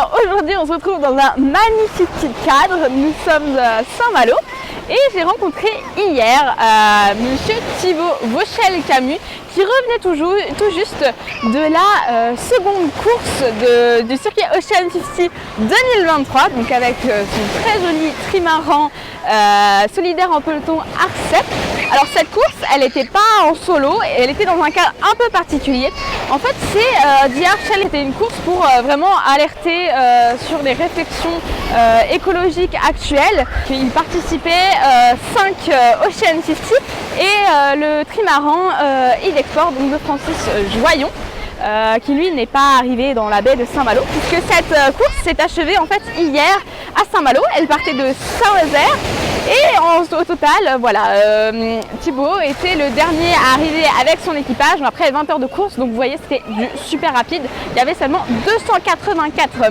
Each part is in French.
Alors aujourd'hui on se retrouve dans un magnifique cadre, nous sommes à Saint-Malo et j'ai rencontré hier monsieur Thibaut Vauchel-Camus qui revenait tout juste de la seconde course du circuit Ocean 50 2023, donc avec son très joli trimaran solidaire en peloton Arcep. Alors cette course, elle n'était pas en solo, elle était dans un cadre un peu particulier. En fait, The Archel était une course pour vraiment alerter sur les réflexions écologiques actuelles. Il participait 5 Ocean 50 et le trimaran Idexport, donc de Francis Joyon. Qui lui n'est pas arrivé dans la baie de Saint-Malo, puisque cette course s'est achevée en fait hier à Saint-Malo. Elle partait de Saint-Nazaire et au total, voilà, Thibaut était le dernier à arriver avec son équipage après 20 heures de course, donc vous voyez c'était du super rapide. Il y avait seulement 284 000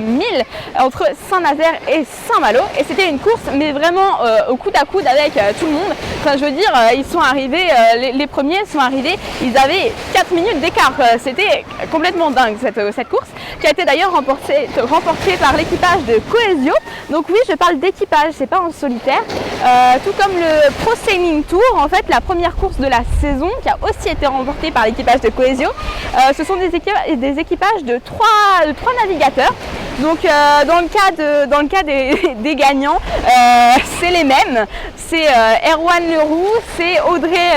entre Saint-Nazaire et Saint-Malo et c'était une course mais vraiment au coude à coude avec tout le monde. Enfin je veux dire, ils sont arrivés, les premiers sont arrivés, ils avaient 4 minutes d'écart, c'était complètement dingue cette course qui a été d'ailleurs remportée par l'équipage de Coesio. Donc oui, je parle d'équipage, c'est pas en solitaire. Tout comme le Pro Sailing Tour, en fait la première course de la saison qui a aussi été remportée par l'équipage de Coesio. Ce sont des équipages de trois navigateurs. Donc dans le cas des gagnants, c'est les mêmes. C'est Erwan Leroux, c'est Audrey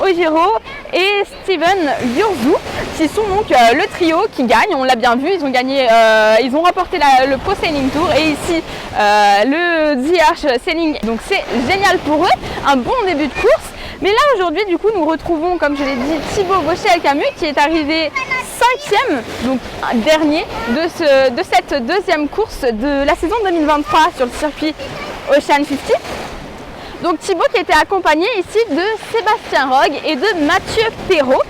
Ogiro et Steven Yurzou qui sont donc le trio qui gagne. On l'a bien vu, ils ont gagné, ils ont remporté le Pro Sailing Tour et ici le The Arch Sailing. Donc c'est génial pour eux, un bon début de course. Mais là aujourd'hui du coup nous retrouvons, comme je l'ai dit, Thibaut Vauchel-Camus qui est arrivé 5e, donc dernier de cette deuxième course de la saison 2023 sur le circuit Ocean 50. Donc Thibaut qui était accompagné ici de Sébastien Rogue et de Mathieu Perrault.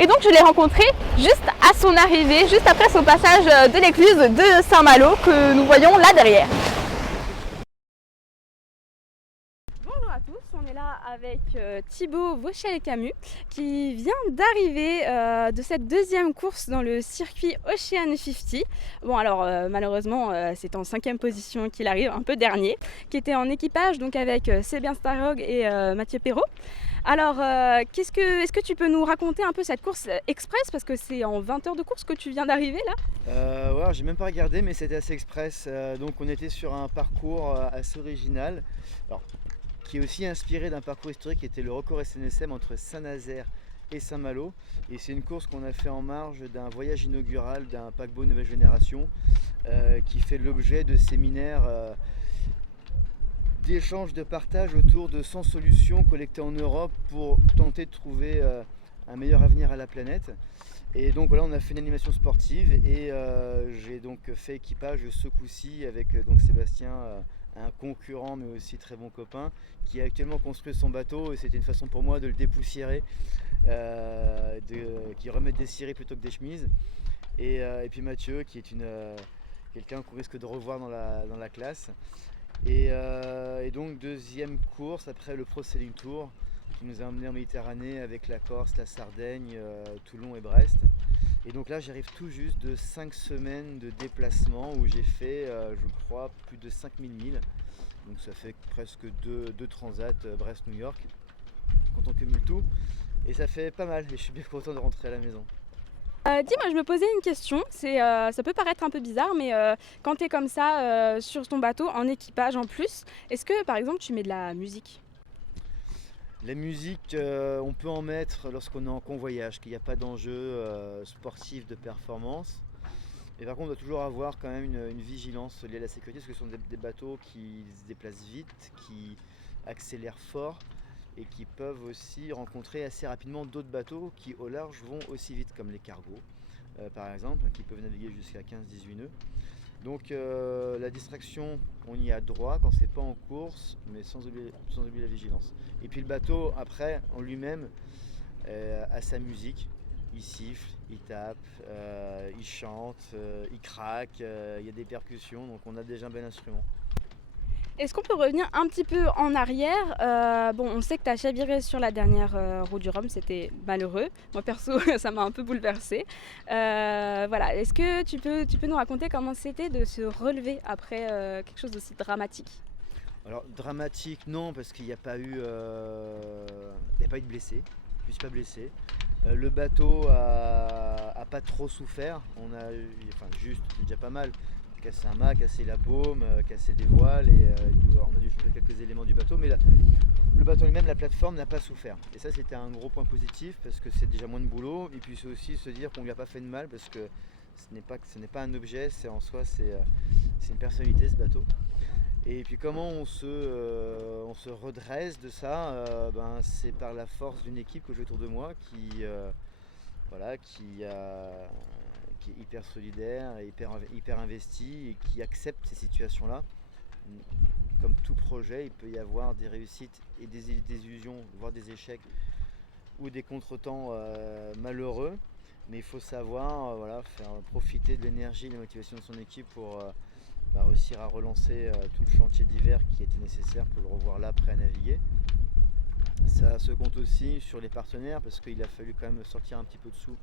Et donc je l'ai rencontré juste à son arrivée, juste après son passage de l'écluse de Saint-Malo que nous voyons là derrière. Bonjour à tous, on est là avec Thibaut Vauchel-Camus qui vient d'arriver de cette deuxième course dans le circuit Ocean 50. Bon alors malheureusement c'est en 5e position qu'il arrive, un peu dernier, qui était en équipage donc avec Sébastien Rogue et Mathieu Perrault. Alors est-ce que tu peux nous raconter un peu cette course express, parce que c'est en 20 heures de course que tu viens d'arriver là? Ouais, j'ai même pas regardé, mais c'était assez express. Donc on était sur un parcours assez original. Alors, qui est aussi inspiré d'un parcours historique qui était le record SNSM entre Saint-Nazaire et Saint-Malo. Et c'est une course qu'on a fait en marge d'un voyage inaugural d'un paquebot nouvelle génération qui fait l'objet de séminaires d'échanges, de partage autour de 100 solutions collectées en Europe pour tenter de trouver un meilleur avenir à la planète. Et donc voilà, on a fait une animation sportive et j'ai donc fait équipage ce coup-ci avec donc Sébastien, un concurrent mais aussi très bon copain, qui a actuellement construit son bateau et c'était une façon pour moi de le dépoussiérer, qui remettre des cirés plutôt que des chemises. Et puis Mathieu qui est quelqu'un qu'on risque de revoir dans la classe. Et donc deuxième course après le Pro Sailing Tour qui nous a emmené en Méditerranée avec la Corse, la Sardaigne, Toulon et Brest. Et donc là j'arrive tout juste de 5 semaines de déplacement où j'ai fait je crois plus de 5000 milles. Donc ça fait presque deux transats Brest-New York quand on cumule tout. Et ça fait pas mal et je suis bien content de rentrer à la maison. Dis-moi, je me posais une question, ça peut paraître un peu bizarre, mais quand tu es comme ça sur ton bateau, en équipage en plus, est-ce que par exemple tu mets de la musique? La musique, on peut en mettre lorsqu'on est en convoyage, qu'il n'y a pas d'enjeu sportif de performance. Et par contre, on doit toujours avoir quand même une vigilance liée à la sécurité, parce que ce sont des bateaux qui se déplacent vite, qui accélèrent fort et qui peuvent aussi rencontrer assez rapidement d'autres bateaux qui au large vont aussi vite, comme les cargos par exemple, qui peuvent naviguer jusqu'à 15-18 nœuds. Donc la distraction, on y a droit quand c'est pas en course, mais sans oublier la vigilance. Et puis le bateau, après, en lui-même, a sa musique. Il siffle, il tape, il chante, il craque, il y a des percussions, donc on a déjà un bel instrument. Est-ce qu'on peut revenir un petit peu en arrière? Bon, on sait que tu as chaviré sur la dernière route du Rhum, c'était malheureux. Moi perso, ça m'a un peu bouleversée. Voilà, est-ce que tu peux nous raconter comment c'était de se relever après quelque chose d'aussi dramatique? Alors dramatique non parce qu'il n'y a pas eu, il y a pas eu de blessés. Je ne suis pas blessé. Le bateau a pas trop souffert. On a eu, enfin juste, c'est déjà pas mal. Cassé un mât, cassé la baume, cassé des voiles et on a dû changer quelques éléments du bateau. Mais le bateau lui-même, la plateforme n'a pas souffert. Et ça c'était un gros point positif parce que c'est déjà moins de boulot. Et puis c'est aussi se dire qu'on ne lui a pas fait de mal parce que ce n'est pas un objet, c'est en soi c'est une personnalité ce bateau. Et puis comment on se redresse de ça, c'est par la force d'une équipe que j'ai autour de moi voilà, qui est hyper solidaire, et hyper investi et qui accepte ces situations-là. Comme tout projet, il peut y avoir des réussites et des désillusions, voire des échecs ou des contretemps malheureux. Mais il faut savoir voilà, faire profiter de l'énergie et de la motivation de son équipe pour réussir à relancer tout le chantier d'hiver qui était nécessaire pour le revoir là prêt à naviguer. Ça se compte aussi sur les partenaires parce qu'il a fallu quand même sortir un petit peu de sous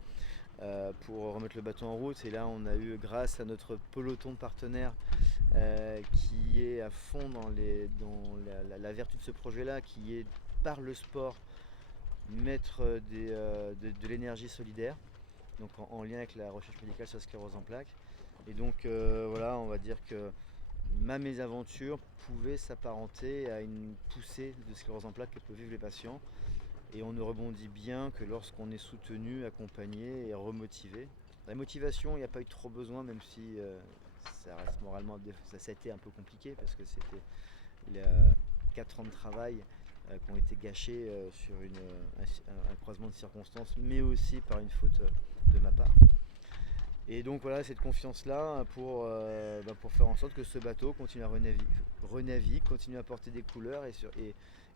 pour remettre le bateau en route. Et là on a eu, grâce à notre peloton de partenaires qui est à fond dans la vertu de ce projet là, qui est par le sport mettre de l'énergie solidaire, donc en lien avec la recherche médicale sur la sclérose en plaques. Et donc voilà, on va dire que ma mésaventure pouvait s'apparenter à une poussée de sclérose en plaques que peuvent vivre les patients. Et on ne rebondit bien que lorsqu'on est soutenu, accompagné et remotivé. La motivation, il n'y a pas eu trop besoin, même si ça reste moralement, ça a été un peu compliqué parce que c'était les 4 ans de travail qui ont été gâchés sur un croisement de circonstances, mais aussi par une faute de ma part. Et donc voilà, cette confiance-là pour faire en sorte que ce bateau continue à renavigue, continue à porter des couleurs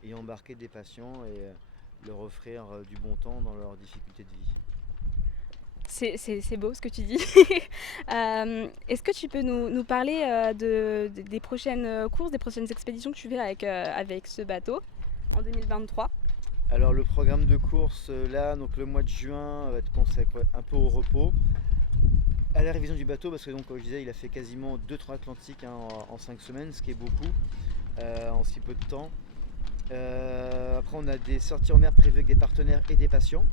et embarquer des patients et leur offrir du bon temps dans leurs difficultés de vie. C'est beau ce que tu dis. Est-ce que tu peux nous parler des prochaines courses, des prochaines expéditions que tu fais avec ce bateau en 2023? Alors le programme de course là, donc le mois de juin va être consacré un peu au repos, à la révision du bateau, parce que donc comme je disais, il a fait quasiment 2-3 Atlantiques en 5 semaines, ce qui est beaucoup en si peu de temps. Après on a des sorties en mer prévues avec des partenaires et des patients.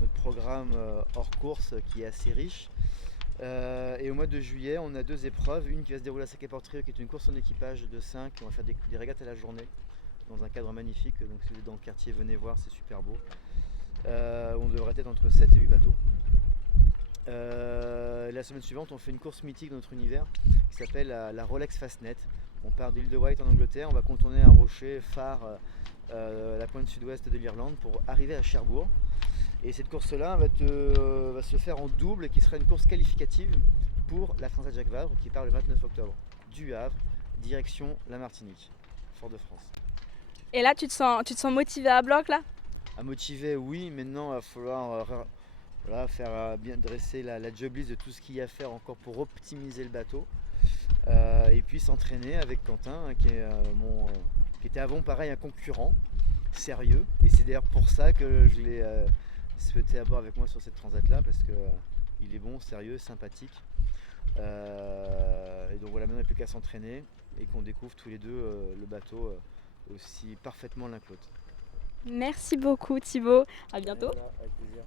Notre programme hors course qui est assez riche. Et au mois de juillet, on a 2 épreuves. Une qui va se dérouler à Saclay-Portrieux, qui est une course en équipage de 5. On va faire des régates à la journée dans un cadre magnifique. Donc si vous êtes dans le quartier, venez voir, c'est super beau. On devrait être entre 7 et 8 bateaux. La semaine suivante, on fait une course mythique dans notre univers qui s'appelle la Rolex Fastnet. On part de l'île de Wight en Angleterre, on va contourner un rocher phare à la pointe sud-ouest de l'Irlande pour arriver à Cherbourg. Et cette course-là va se faire en double, qui sera une course qualificative pour la Transat Jacques Vabre qui part le 29 octobre du Havre, direction la Martinique, Fort-de-France. Et là, tu te sens motivé à bloc là? À motiver, oui. Maintenant, il va falloir faire bien dresser la job list de tout ce qu'il y a à faire encore pour optimiser le bateau. Et puis s'entraîner avec Quentin, hein, qui était avant pareil un concurrent sérieux. Et c'est d'ailleurs pour ça que je l'ai souhaité à bord avec moi sur cette transat là, parce qu'il est bon, sérieux, sympathique. Et donc voilà, maintenant il n'y a plus qu'à s'entraîner et qu'on découvre tous les deux le bateau aussi parfaitement l'un que l'autre. Merci beaucoup Thibaut, à bientôt. Voilà, avec plaisir.